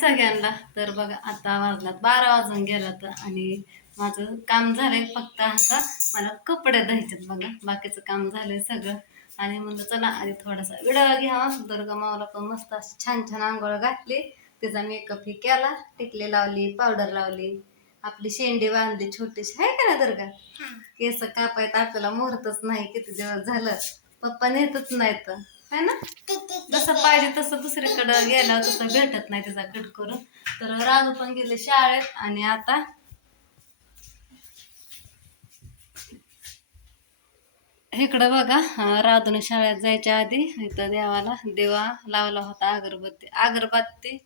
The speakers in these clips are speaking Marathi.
सगळ्यांना. तर बघा आता वाजलात 12 वाजून गेलात आणि माझं काम झालंय, फक्त आता मला कपडे धुवायचेत बघा. बाकीचं काम झालंय सगळं. आणि म्हणलं चला आधी थोडासा व्हिडिओ घ्यावा. दुर्गा मावला पण मस्त अशी छान छान आंघोळ घातली, तिचा मेकअप ही केला, टिकली लावली, पावडर लावली, आपली शेंडी बांधली छोटीशी, आहे का ना दुर्गा? केस कापायत आपल्याला मुहूर्तच नाही, किती दिवस झालं पप्पा नेतच नाहीत, है ना? जसं पाहिजे तसं दुसरीकडं गेल्यावर तसं भेटत नाही त्याचा कट करून. तर राजू पण गेले शाळेत आणि आता इकडं बघा, राधूने शाळेत जायच्या आधी इथं देवाला दिवा लावला होता, अगरबत्ती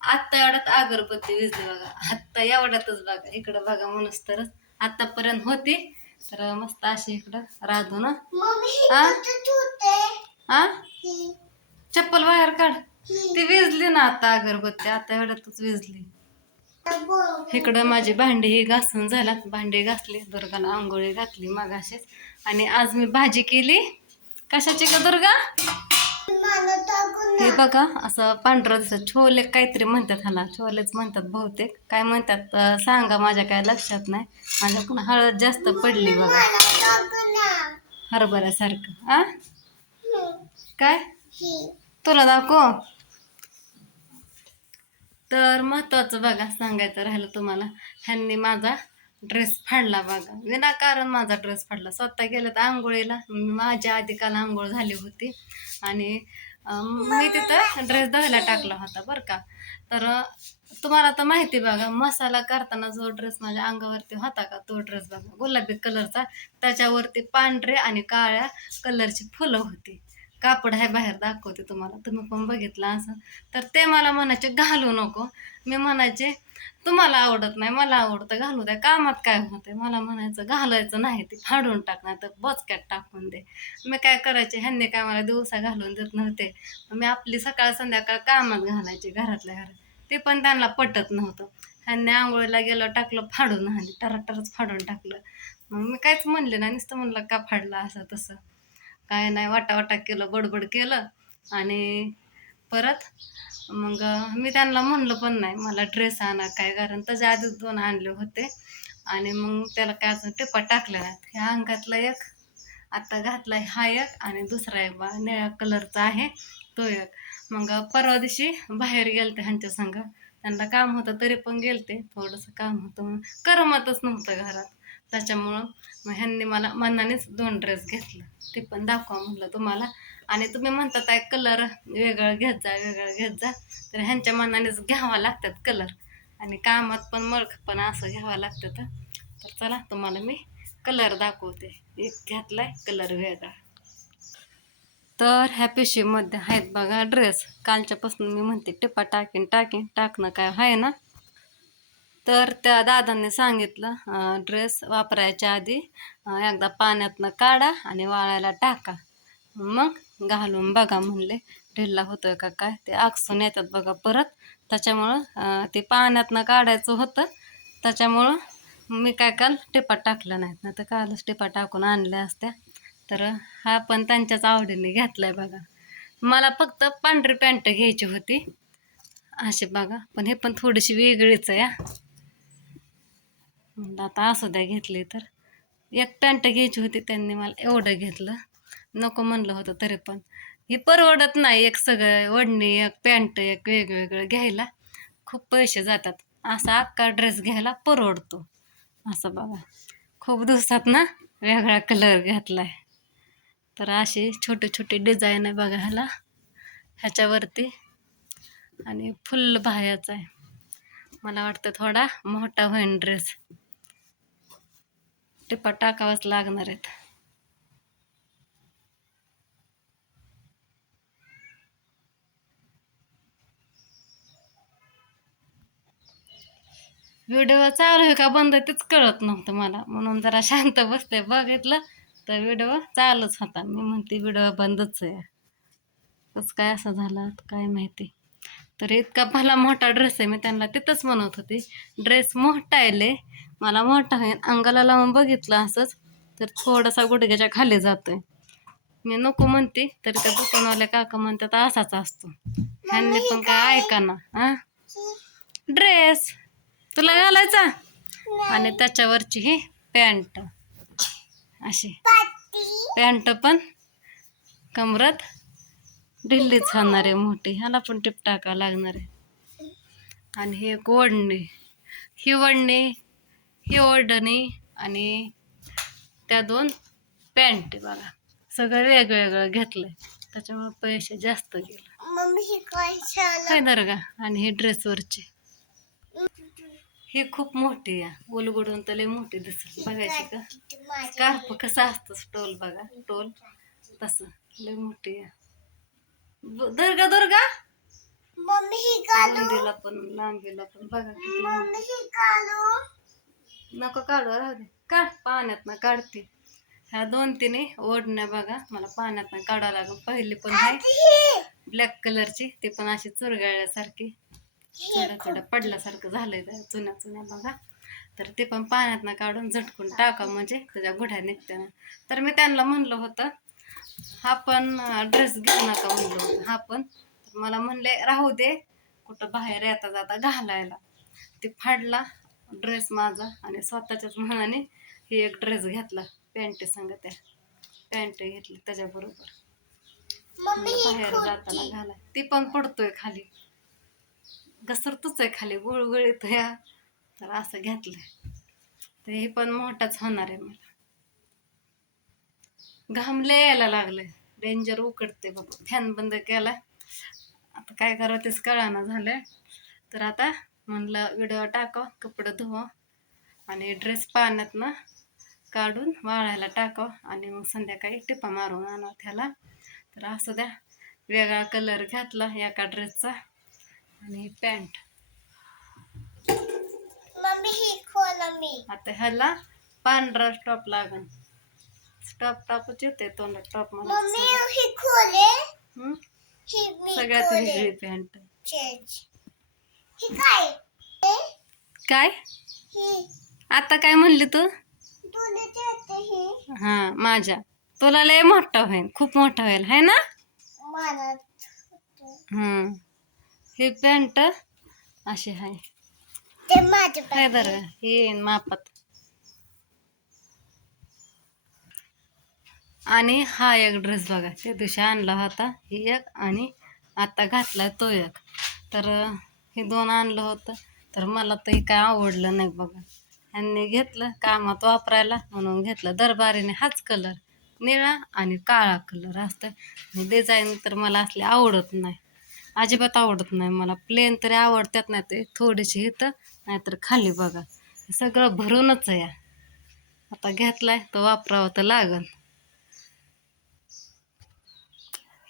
आत्ता एवढ्यात अगरबत्ती विजली बघा, आत्ता एवढ्यातच बघा. इकडं बघा म्हणूस तरच आतापर्यंत होती. तर मस्त अशी इकडं राधून आ चप्पल बाहेर काढ, ती विजली ना आता अगरबत्ती, आता एवढ्यातच विजली. इकडं माझी भांडी ही घासून झाल्यात, भांडी घासली, दुर्गाला आंघोळी घातली मागाशीच. आणि आज मी भाजी केली, कशाची का दुर्गा? हे बघा असं पांढरं दिसत, छोले काहीतरी म्हणतात, ह्याला छोलेच म्हणतात बहुतेक, काय म्हणतात सांगा, माझ्या काय लक्षात नाही. माझ्याकडून हळद जास्त पडली बघा, हरभऱ्यासारखं. आ काय तुला दाखव? तर महत्वाचं बघा सांगायचं राहिलं तुम्हाला, ह्यांनी माझा ड्रेस फाडला बघा, विनाकारण माझा ड्रेस फाडला. स्वतः गेलं तर आंघोळीला, माझ्या आधी काल आंघोळ झाली होती आणि मी तिथं ड्रेस धुवायला टाकला होता बरं का. तर तुम्हाला तर माहिती बघा, मसाला करताना जो ड्रेस माझ्या अंगावरती होता का, तो ड्रेस बघा गुलाबी कलरचा, त्याच्यावरती पांढरे आणि काळ्या कलरची फुलं होती. कापड आहे बाहेर, दाखवते तुम्हाला, तुम्ही पण बघितलं असं. तर ते मला म्हणायचे घालू नको, मी म्हणायचे तुम्हाला आवडत नाही, मला आवडतं, घालू द्या, कामात काय होते. मला म्हणायचं घालायचं नाही, ते फाडून टाक, नाही तर बचक्यात टाकून दे. मी काय करायचे, ह्यांनी काय मला दिवसा घालून देत नव्हते, मी आपली सकाळ संध्याकाळ कामात घालायचे घरातल्या घरात. ते पण त्यांना पटत नव्हतं. ह्यांनी आंघोळीला गेलं, टाकलं फाडून, ह्यांनी टराटरच फाडून टाकलं. मग मी काहीच म्हणले नाही, नुसतं म्हणलं का फाडलं असं तसं, काय नाही, वाटा केलं, बडबड केलं. आणि परत मग मी त्यांना म्हणलं पण नाही मला ड्रेस आणा काय, कारण त्याच्या आधीच 2 आणले होते. आणि मग त्याला काय अजून टिपा टाकल्या नाहीत. ह्या अंगातला एक आता घातलाय, हा एक, आणि दुसरा एक बा निळ्या कलरचा आहे तो एक. मग परवा दिवशी बाहेर गेलते ह्यांच्या संग, त्यांना काम होतं तरी पण गेलते, थोडंसं काम होतं म्हणून करमतच नव्हतं घरात. त्याच्यामुळं मग ह्यांनी मला मनानेच 2 ड्रेस घेतलं, ते पण दाखवा म्हटलं तुम्हाला. आणि तुम्ही म्हणतात आहे कलर वेगळं घेत जा, तर ह्यांच्या मनानेच घ्यावा लागतात कलर, आणि कामात पण पण असं घ्यावं लागतं. तर चला तुम्हाला मी कलर दाखवते. एक घेतलाय कलर वेगळा. तर ह्या पिशवीमध्ये आहेत बघा ड्रेस, कालच्यापासून मी म्हणते टिपा टाकणं काय आहे ना. तर त्या दादांनी सांगितलं ड्रेस वापरायच्या आधी एकदा पाण्यातनं काढा आणि वाळायला टाका, मग घालून बघा म्हणले ढिल्ला होतोय का काय. ते आकसून येतात बघा परत, त्याच्यामुळं ते पाण्यातनं काढायचं होतं, त्याच्यामुळं मी काय काल टिपा टाकलं नाहीत, ना तर कालच टिपा टाकून आणल्या असत्या. तर हा पण त्यांच्याच आवडीने घेतलाय बघा. मला फक्त पांढरी पॅन्ट घ्यायची होती असे बघा, पण हे पण थोडीशी वेगळीच आहे. आता असू द्या घेतली, तर एक पॅन्ट घ्यायची होती, त्यांनी मला एवढं घेतलं, नको म्हणलं होतं तरी पण हे परवडत नाही. एक सगळं ओढणी, एक पॅन्ट, एक वेगवेगळं घ्यायला खूप पैसे जातात. असा अख्खा ड्रेस घ्यायला परवडतो. असं बघा, खूप दिवसात ना वेगळा कलर घेतलाय. तर अशी छोटी छोटी डिझाईन आहे बघा ह्याला, ह्याच्यावरती, आणि फुल बाह्याचा आहे. मला वाटतं थोडा मोठा होईन ड्रेस, टिपा टाकावाच लागणार आहेत. व्हिडिओ चालू आहे का बंद तेच कळत नव्हतं मला, म्हणून जरा शांत बसते. बघितलं तर व्हिडिओ चालूच होता, मी म्हणते व्हिडिओ बंदच आहे, कसं काय असं झालं काय माहिती. तर इतका भला मोठा ड्रेस आहे, मी त्यांना तिथंच म्हणत होते ड्रेस मोठा आहे, मला मोठा आहे. अंगाला लावून बघितलं असंच तर थोडासा गुडघ्याच्या खाली जातोय. मी नको म्हणते तरी त्या दुकानवाल्या काका म्हणतात असाच असतो. ह्यांनी पण काय ऐका ना. ड्रेस तुला घालायचा आणि त्याच्यावरची ही पॅन्ट अशी पॅन्ट पण कमरात ढिल्लीच होणार आहे मोठी, ह्याला पण टिप टाका लागणार आहे. आणि ही एक ओढणी, ही ओढणी, ही ओढणी आणि त्या 2 पॅन्ट बघा, सगळं वेगवेगळं घेतलंय त्याच्यामुळे पैसे जास्त गेले. काय दर्गा आणि ही ड्रेसवरची ही खूप मोठी आहे, उलगडून तर लय मोठी दिसत बघायची का. स्कार्फ कसा असतो स्टोल बघा, टोल तसं लय मोठी आहे. दुर्गा दुर्गा रुंदीला पण लांबीला पण बघा किती नको काढू, राहू दे, का पाण्यात ना काढते. ह्या 2-3 ओढण्या बघा मला पाण्यात ना काढावं लागेल. पहिली पण आहे ब्लॅक कलरची, ती पण अशी चुरगळल्यासारखी थोड्या थोड्या पडल्यासारखं झालंय त्या चुन्या चुन्या बघा. तर ते पण पाण्यात ना काढून झटकून टाका म्हणजे त्याच्या गुढ्या निघते ना. तर मी त्यांना म्हणलं होतं हा पण ड्रेस घेऊ नका म्हणलं होतं, हा पण मला म्हणले राहू दे कुठं बाहेर येता जाता घालायला. ती फाडला ड्रेस माझा आणि स्वतःच्याच मनाने ही एक ड्रेस घेतला पॅन्ट संग, त्या पॅन्ट घेतली त्याच्याबरोबर बाहेर जाताना घालाय. ती पण पडतोय खाली, घसरतोच आहे खाली, गुळगुळीत ह्या. तर असं घेतलंय तर हे पण मोठाच होणार आहे. मला घामले यायला लागले, डेंजर उकडते बाबा. फॅन बंद केला, आता काय करावं तेच कळाना झालंय. तर आता म्हणलं व्हिडिओ टाकाव, कपडे धुवा आणि ड्रेस पाण्यात ना काढून वाळायला टाकाव आणि मग संध्याकाळी टिपा मारून आणा त्याला. तर असं द्या, वेगळा कलर घातला एका ड्रेसचा आणि पॅन्ट. आता ह्याला पांढरा स्टॉप लागन, स्टॉप टॉपच येते तोंडात टॉप मला सगळ्यात वेगळी पॅन्ट. काय आता काय म्हणली तू? हा माझ्या, तुला लय मोठा होईल, खूप मोठा होईल है ना. ही पॅन्ट अशी आहे, काय दर हे मापात. आणि हा एक ड्रेस बघा, त्या दिवशी आणला होता ही एक आणि आता घातला तो एक. तर हे 2 आणलं होतं, तर मला तर हे काय आवडलं नाही बघा. ह्यांनी घेतलं कामात वापरायला म्हणून घेतलं. दरबारीने हाच कलर निळा आणि काळा कलर असतं. डिझाईन तर मला असले आवडत नाही, अजिबात आवडत नाही मला. प्लेन तरी आवडतात, नाही ते थोडीशी इथं नाहीतर खाली बघा, सगळं भरूनच आहे. आता घेतलाय तर वापरावं तर लागल.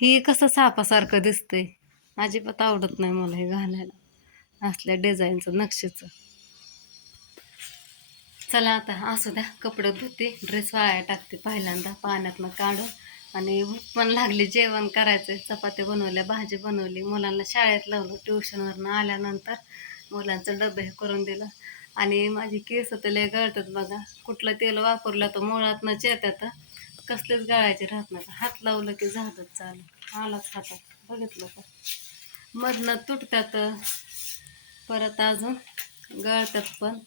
ही कसं सापासारखं दिसतंय, अजिबात आवडत नाही मला हे घालायला असल्या डिझाईनचं नक्षीचं. चला आता असू द्या, कपडे धुते, ड्रेस वाळायला टाकते पहिल्यांदा पाण्यातनं काढून. आणि भूक पण लागली, जेवण करायचं. चपात्या बनवल्या, भाजी बनवली, मुलांना शाळेत लावलं. ट्युशनवरनं आल्यानंतर मुलांचं डबे हे करून दिलं. आणि माझी केस तर लय गळतात बघा, कुठलं तेल वापरलं तर मुळातनंच येतात, कसलेच गळायचे राहत नाही. हात लावलं की झालंच चालू, आलाच हातात, बघितलं का. मधनं तुटतात, परत अजून गळतात पण.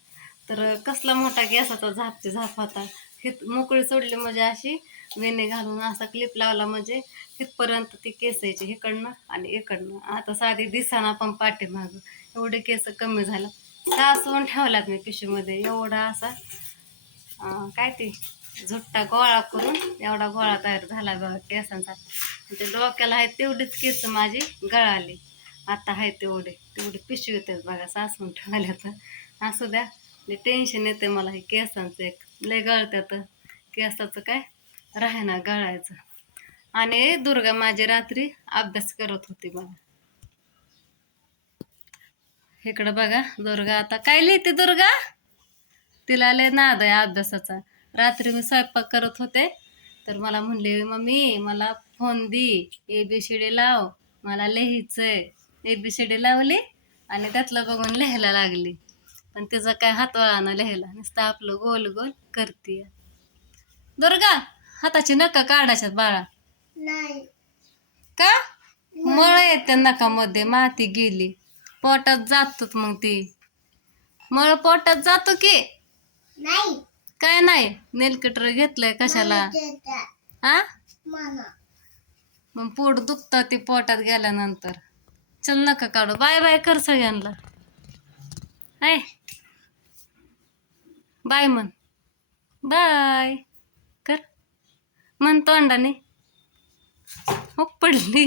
तर कसला मोठा गॅसाचा झापची झाप होता, हे मोकळी सोडली म्हणजे अशी वेणी घालून असा क्लिप लावला म्हणजे तिथपर्यंत ती केस यायची इकडनं आणि इकडनं. आता साधी दिसाना पण पाठीमागं एवढे केस कमी झालं. सासून ठेवल्यात मी पिशवीमध्ये एवढा असा काय ते झुट्टा गोळा करून एवढा गोळा तयार झाला बघा केसांचा. ते डोक्याला आहे तेवढीच केस माझी गळाली, आता आहे तेवढी पिशवीत आहेत बघा, सासून ठेवल्या. तर असू द्या, टेन्शन येते मला हे केसांचं, एक लय गळत्यात केसाचं, काय राहणार गळायचं. आणि दुर्गा माझी रात्री अभ्यास करत होती बघा, इकडं बघा. दुर्गा आता काय लिहिते दुर्गा, तिला लय नाद आहे अभ्यासाचा. रात्री मी स्वयंपाक करत होते तर मला म्हणले मम्मी मला फोन दी, ABCD लाव, मला लिहायचंय. ABCD लावली आणि त्यातलं बघून लिहायला लागली, पण तिचा काय हातवळानं लिहायला, नुसतं आपलं गोल गोल करते. दुर्गा हाताची नका काढायच्यात बाळा, का मळ येते नकामध्ये, माती गेली. पोटात जातोच मग ती मळ पोटात जातो की नाही काय नाही नेलकटर घेतलंय कशाला हा मग पोट दुखतं ते पोटात गेल्यानंतर चल नका काढू बाय बाय कर सगळ्यांना हाय बाय म्हण बाय कर म्हण तोंडाने हो पडली